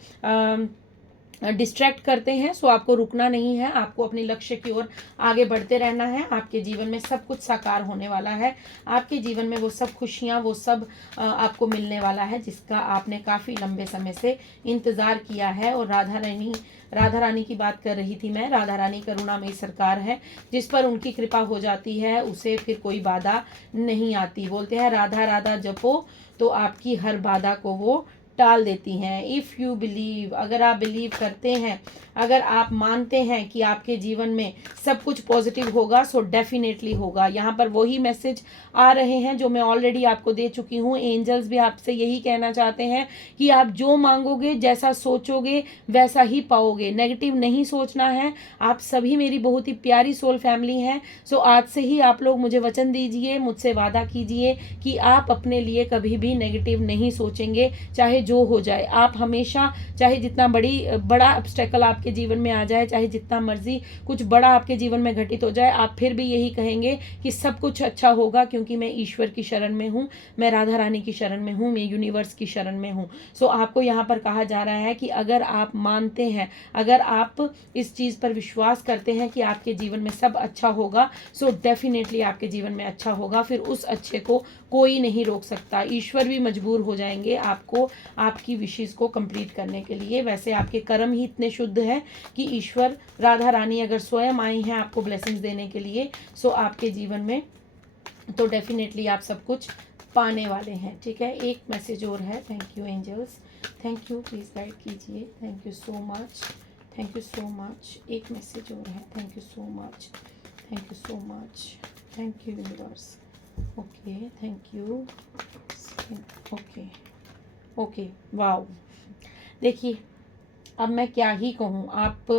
डिस्ट्रैक्ट करते हैं, आपको रुकना नहीं है, आपको अपने लक्ष्य की ओर आगे बढ़ते रहना है। आपके जीवन में सब कुछ साकार होने वाला है। आपके जीवन में वो सब खुशियाँ, वो सब आपको मिलने वाला है जिसका आपने काफ़ी लंबे समय से इंतज़ार किया है। और राधा रानी की बात कर रही थी मैं। राधा रानी करुणामयी सरकार है, जिस पर उनकी कृपा हो जाती है उसे फिर कोई बाधा नहीं आती। बोलते हैं राधा राधा जपो तो आपकी हर बाधा को वो टाल देती हैं। इफ़ यू बिलीव, अगर आप बिलीव करते हैं, अगर आप मानते हैं कि आपके जीवन में सब कुछ पॉजिटिव होगा, डेफिनेटली होगा। यहाँ पर वही मैसेज आ रहे हैं जो मैं ऑलरेडी आपको दे चुकी हूँ। एंजल्स भी आपसे यही कहना चाहते हैं कि आप जो मांगोगे, जैसा सोचोगे वैसा ही पाओगे। नेगेटिव नहीं सोचना है। आप सभी मेरी बहुत ही प्यारी सोल फैमिली हैं। आज से ही आप लोग मुझे वचन दीजिए, मुझसे वादा कीजिए कि आप अपने लिए कभी भी नेगेटिव नहीं सोचेंगे, चाहे जो हो जाए। आप हमेशा, चाहे जितना बड़ा ऑब्स्टेकल आपके जीवन में आ जाए, चाहे जितना मर्जी कुछ बड़ा आपके जीवन में घटित हो जाए, आप फिर भी यही कहेंगे कि सब कुछ अच्छा होगा, क्योंकि मैं ईश्वर की शरण में हूँ, मैं राधा रानी की शरण में हूँ, मैं यूनिवर्स की शरण में हूँ। आपको यहाँ पर कहा जा रहा है कि अगर आप मानते हैं, अगर आप इस चीज़ पर विश्वास करते हैं कि आपके जीवन में सब अच्छा होगा, डेफिनेटली आपके जीवन में अच्छा होगा। फिर उस अच्छे को कोई नहीं रोक सकता। ईश्वर भी मजबूर हो जाएंगे आपको आपकी विशेष को कंप्लीट करने के लिए। वैसे आपके कर्म ही इतने शुद्ध हैं कि ईश्वर, राधा रानी अगर स्वयं आई हैं आपको ब्लेसिंग्स देने के लिए, आपके जीवन में तो डेफिनेटली आप सब कुछ पाने वाले हैं, ठीक है। एक मैसेज और है। Thank you angels, thank you, please guide कीजिए। Thank you so much, thank you so much. एक मैसेज और है। Thank you so much, thank you so much, thank you universe. Okay, thank you. Okay, wow. देखिए, अब मैं क्या ही कहूँ। आप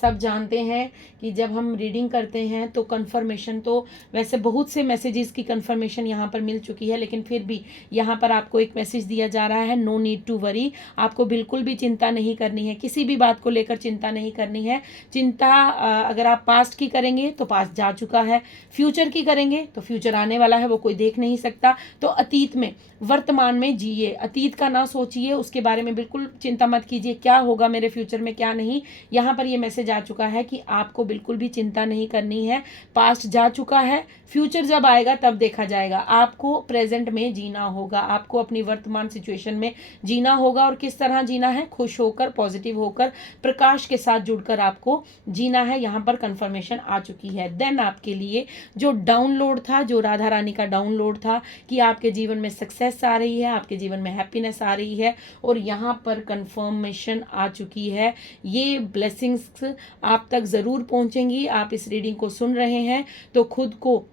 सब जानते हैं कि जब हम रीडिंग करते हैं तो कंफर्मेशन, तो वैसे बहुत से मैसेजेस की कंफर्मेशन यहाँ पर मिल चुकी है, लेकिन फिर भी यहाँ पर आपको एक मैसेज दिया जा रहा है, नो नीड टू वरी। आपको बिल्कुल भी चिंता नहीं करनी है, किसी भी बात को लेकर चिंता नहीं करनी है। चिंता अगर आप पास्ट की करेंगे तो पास्ट जा चुका है, फ्यूचर की करेंगे तो फ्यूचर आने वाला है, वो कोई देख नहीं सकता। तो अतीत में, वर्तमान में जिए, अतीत का ना सोचिए, उसके बारे में बिल्कुल चिंता मत कीजिए, क्या होगा मेरे फ्यूचर में क्या नहीं। यहाँ पर ये मैसेज आ चुका है कि आपको बिल्कुल भी चिंता नहीं करनी है, पास्ट जा चुका है, फ्यूचर जब आएगा तब देखा जाएगा। आपको प्रेजेंट में जीना होगा, आपको अपनी वर्तमान सिचुएशन में जीना होगा। और किस तरह जीना है? खुश होकर, पॉजिटिव होकर, प्रकाश के साथ जुड़कर आपको जीना है। यहाँ पर कंफर्मेशन आ चुकी है। देन आपके लिए जो डाउनलोड था, जो राधा रानी का डाउनलोड था कि आपके जीवन में सक्सेस आ रही है, आपके जीवन में हैप्पीनेस आ रही है, और यहाँ पर कंफर्मेशन आ चुकी है। ये ब्लेसिंग्स आप तक ज़रूर पहुँचेंगी। आप इस रीडिंग को सुन रहे हैं तो खुद को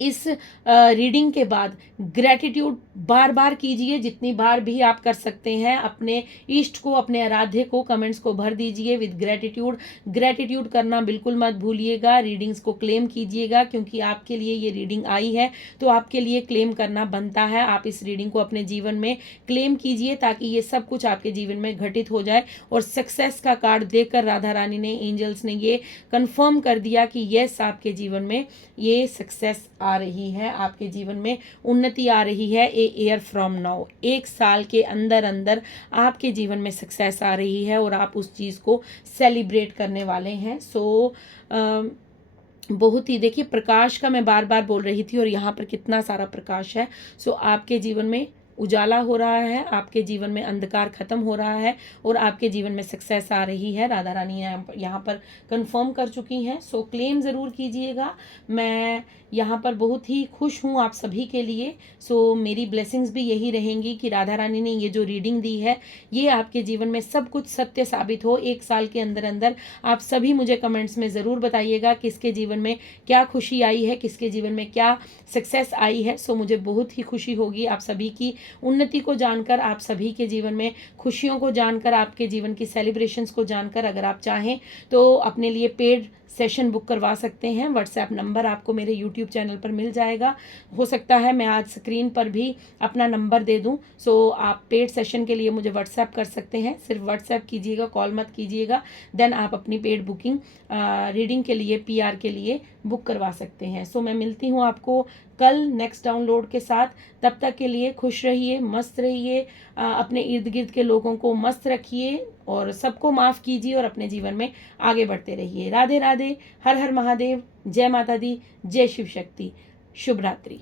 इस रीडिंग के बाद ग्रैटिट्यूड बार बार कीजिए, जितनी बार भी आप कर सकते हैं। अपने इष्ट को, अपने आराध्य को कमेंट्स को भर दीजिए विद ग्रैटिट्यूड। ग्रैटिट्यूड करना बिल्कुल मत भूलिएगा। रीडिंग्स को क्लेम कीजिएगा, क्योंकि आपके लिए ये रीडिंग आई है तो आपके लिए क्लेम करना बनता है। आप इस रीडिंग को अपने जीवन में क्लेम कीजिए ताकि ये सब कुछ आपके जीवन में घटित हो जाए। और सक्सेस का कार्ड देकर राधा रानी ने, एंजल्स ने ये कंफर्म कर दिया कि यस, आपके जीवन में ये सक्सेस आ रही है, आपके जीवन में उन्नति आ रही है। ए ईयर फ्रॉम नाउ, 1 साल के अंदर अंदर आपके जीवन में सक्सेस आ रही है और आप उस चीज़ को सेलिब्रेट करने वाले हैं। सो बहुत ही, देखिए प्रकाश का मैं बार बार बोल रही थी और यहाँ पर कितना सारा प्रकाश है। सो आपके जीवन में उजाला हो रहा है, आपके जीवन में अंधकार खत्म हो रहा है और आपके जीवन में सक्सेस आ रही है। राधा रानी यहाँ पर कंफर्म कर चुकी हैं। सो क्लेम ज़रूर कीजिएगा। मैं यहाँ पर बहुत ही खुश हूँ आप सभी के लिए। सो मेरी ब्लेसिंग्स भी यही रहेंगी कि राधा रानी ने ये जो रीडिंग दी है ये आपके जीवन में सब कुछ सत्य साबित हो। 1 साल के अंदर अंदर आप सभी मुझे कमेंट्स में ज़रूर बताइएगा किसके जीवन में क्या खुशी आई है, किसके जीवन में क्या सक्सेस आई है। सो मुझे बहुत ही खुशी होगी आप सभी की उन्नति को जानकर, आप सभी के जीवन में खुशियों को जानकर, आपके जीवन की सेलिब्रेशंस को जानकर। अगर आप चाहें तो अपने लिए पेड सेशन बुक करवा सकते हैं। व्हाट्सएप नंबर आपको मेरे यूट्यूब चैनल पर मिल जाएगा। हो सकता है मैं आज स्क्रीन पर भी अपना नंबर दे दूं। सो आप पेड सेशन के लिए मुझे व्हाट्सएप कर सकते हैं। सिर्फ व्हाट्सएप कीजिएगा, कॉल मत कीजिएगा। देन आप अपनी पेड बुकिंग रीडिंग के लिए, पीआर के लिए बुक करवा सकते हैं। सो मैं मिलती हूँ आपको कल नेक्स्ट डाउनलोड के साथ। तब तक के लिए खुश रहिए, मस्त रहिए, अपने इर्द गिर्द के लोगों को मस्त रखिए और सबको माफ़ कीजिए और अपने जीवन में आगे बढ़ते रहिए। राधे राधे, हर हर महादेव, जय माता दी, जय शिव शक्ति, शुभ रात्रि।